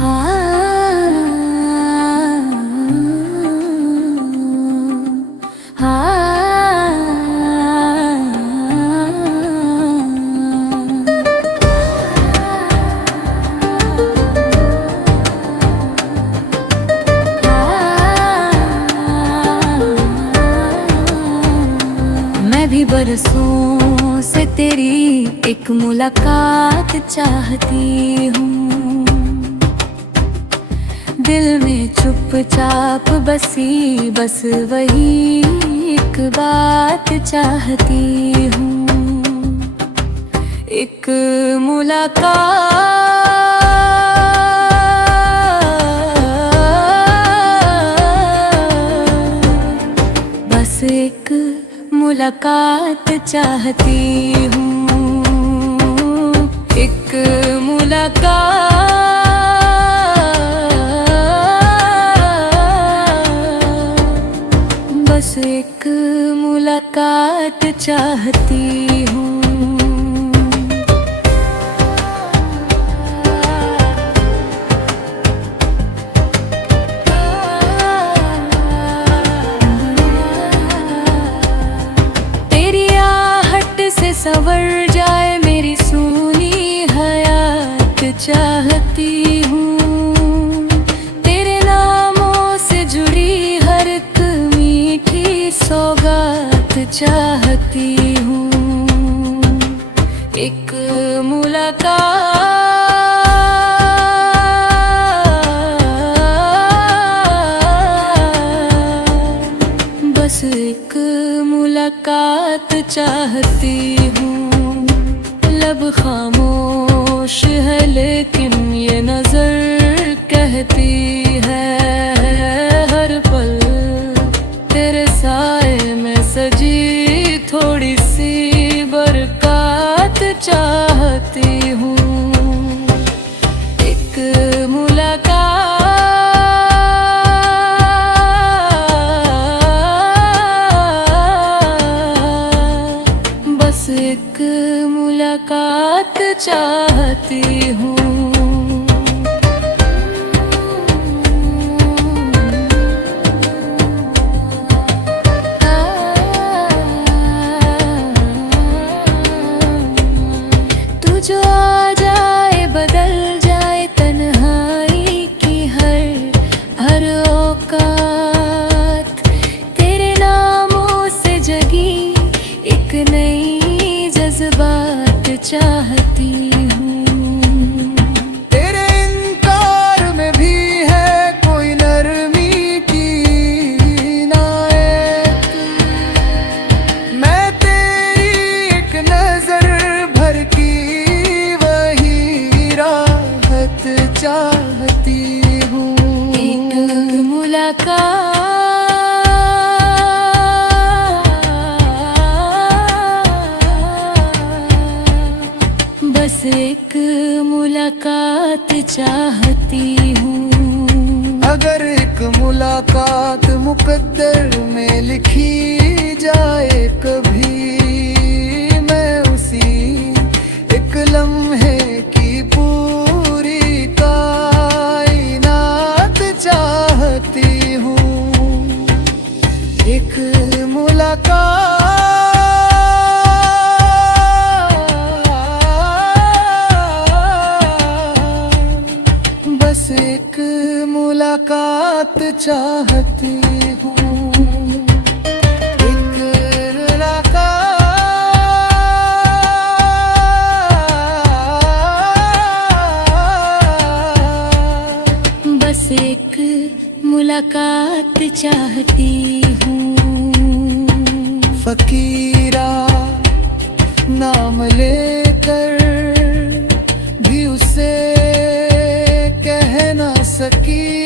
मैं भी बरसों से तेरी एक मुलाकात चाहती हूँ। दिल में चुपचाप बसी बस वही एक बात चाहती हूँ। एक मुलाकात, बस एक मुलाकात चाहती हूँ। एक मुलाकात, बस एक मुलाकात चाहती हूँ। सवर जाए मेरी सूनी हयात चाहती हूँ। तेरे नामों से जुड़ी हर एक मीठी सौगात चाहती हूँ। एक मुलाकात, बस एक मुलाकात चाहती हूँ। लब खामोश है लेकिन ये नजर कहती है हर पल तेरे साए में सजी थोड़ी सी बरकत चाहती हूँ। एक मुलाकात, बस एक मुलाकात चाहती हूँ। तू जो आ जाए बदल जाए तन्हाई की हर औकात। तेरे नामों से जगी एक नई जज्बात चाहती हूँ। तेरे इनकार में भी है कोई नरमी की नायत। मैं तेरी एक नजर भर की वही राहत चाहती हूँ। एक मुलाकात, बस एक मुलाकात चाहती हूँ। अगर एक मुलाकात मुकद्दर में लिखी जाए कभी, मैं उसी एक लम्हे की पूरी कायनात चाहती हूँ। एक मुलाकात, बस एक मुलाकात चाहती हूँ। एक मुलाकात, बस एक मुलाकात चाहती हूँ। फकीरा नाम लेकर भी उसे कह ना सकी